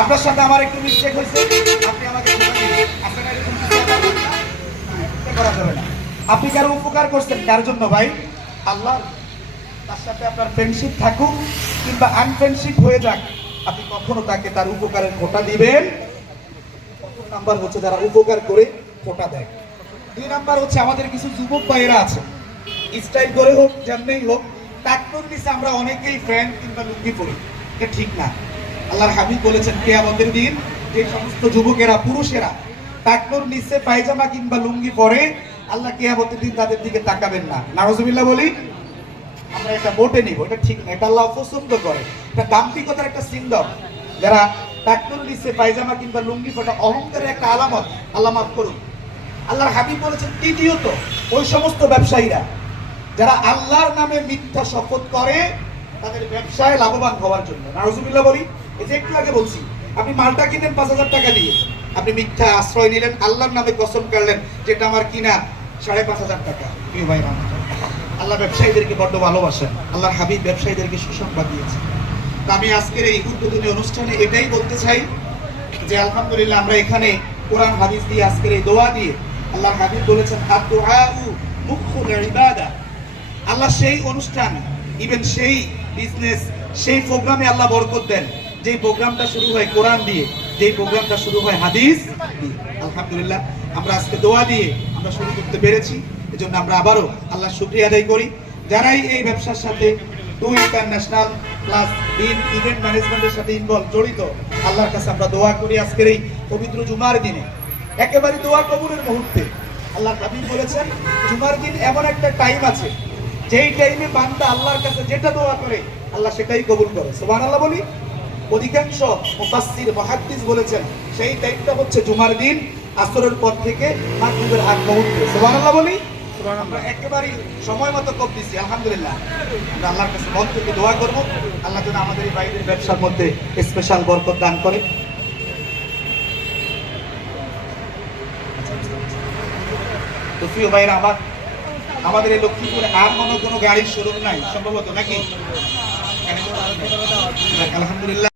আপনার সাথে আমার একটু মিস্টেক হয়েছে, আপনি আমাকে ধোঁকা দিলেন। আসলে এরকম কিছু করা যাবে না। আপনি কারো উপকার করছেন কার জন্য ভাই? আল্লাহ। তার সাথে আপনার ফ্রেন্ডশিপ থাকুক কিংবা আনফ্রেন্ডশিপ হয়ে যাক, আপনি কখনো তাকে তার উপকারের খোটা দিবেন। প্রথম নাম্বার হচ্ছে যারা উপকার করে খোটা দেয়। 2 নাম্বার হচ্ছে আমাদের কিছু যুবক ভাইয়েরা আছে, স্টাইল করে হোক যেমনি হোক, টাকনুর নিচে আমরা অনেকেই ফ্যান কিংবা লুঙ্গি পরি। এটা ঠিক না। আল্লাহর হাবিব বলেছেন কিয়ামতের দিন যে সমস্ত যুবকেরা পুরুষেরা টাকনুর নিচে পায়জামা কিংবা লুঙ্গি পরে, আল্লাহ কিয়ামতের দিন তাদের দিকে তাকাবেন না। নাউজুবিল্লাহ বলি। আমরা এটা মোটে নিব, এটা ঠিক না। এটা আল্লাহ পছন্দ করে। এটা দাম্ভিকতার একটা সিম্বল। যারা টাকনুর নিচে পায়জামা কিংবা লুঙ্গি পরে, অহংকারের একটা আলামত। আল্লাহ মাফ করুন। আল্লাহর হাবিব বলেছেন তৃতীয়ত ওই সমস্ত ব্যবসায়ীরা যারা আল্লাহর নামে মিথ্যা শপথ করে তাদের ব্যবসায় লাভবান হওয়ার জন্য। নাউজুবিল্লাহ বলি। এই যে একটু আগে বলছি, আপনি মালটা কিনেন 5000 টাকা দিয়ে, আপনি মিথ্যা আশ্রয় নিলেন, আল্লাহর নামে কসম করলেন যেটা আমার কিনা 5500 টাকা। প্রিয় ভাইরা, আল্লাহ ব্যবসায়ীদেরকে বড্ড ভালোবাসেন। আল্লাহর হাবিব ব্যবসায়ীদেরকে সুসংবাদ দিয়েছেন। তা আমি আজকের এই উদ্বোধনী অনুষ্ঠানে এটাই বলতে চাই যে আলহামদুলিল্লাহ আমরা এখানে কোরআন হাদিস দিয়ে আজকের এই দোয়া দিয়ে, আল্লাহর হাবিব বলেছেন আদ-দুআউ মুখুল ইবাদা। আল্লাহ সেই অনুষ্ঠান, ইভেন সেই বিজনেস, সেই প্রোগ্রামে আল্লাহ বরকত দেন যেই প্রোগ্রামটা শুরু হয় কোরআন দিয়ে, যেই প্রোগ্রামটা শুরু হয় হাদিস দিয়ে। আলহামদুলিল্লাহ আমরা আজকে দোয়া দিয়ে আমরা শুরু করতে পেরেছি। এজন্য আমরা আবারও আল্লাহ শুকরিয়া আদায় করি। যারাই এই ব্যবসার সাথে ইন্টারন্যাশনাল প্লাস ইভেন্ট ম্যানেজমেন্টের সাথে ইনভলভ, জড়িত, আল্লাহর কাছে আমরা দোয়া করি আজকের এই পবিত্র জুমার দিনে একেবারে দোয়া কবুলের মুহূর্তে। আল্লাহ হাবিব বলেছেন জুমার দিন এমন একটা টাইম আছে যেই টাইমে বান্দা আল্লাহর কাছে যেটা দোয়া করে আল্লাহ সেটাই কবুল করে। সুবহানাল্লাহ বলি। অধিকাংশ মুফাসসির মুহাদ্দিস বলেছেন সেই টাইমটা হচ্ছে জুমার দিন আসরের পর থেকে মাগরিবের আগ মুহূর্তে। সুবহানাল্লাহ বলি। আমরা একেবারেই সময় মতো কব দিছি। আলহামদুলিল্লাহ আমরা আল্লাহর কাছে মন থেকে দোয়া করব আল্লাহ যেন আমাদের এই বাইরের ব্যবসার মধ্যে স্পেশাল বরকত দান করে। তো প্রিয় ভাইরা, আমাদের এই লক্ষ্মীপুরে আর কোনো গাড়ির শোরুম নাই সম্ভবত, নাকি? আলহামদুলিল্লাহ।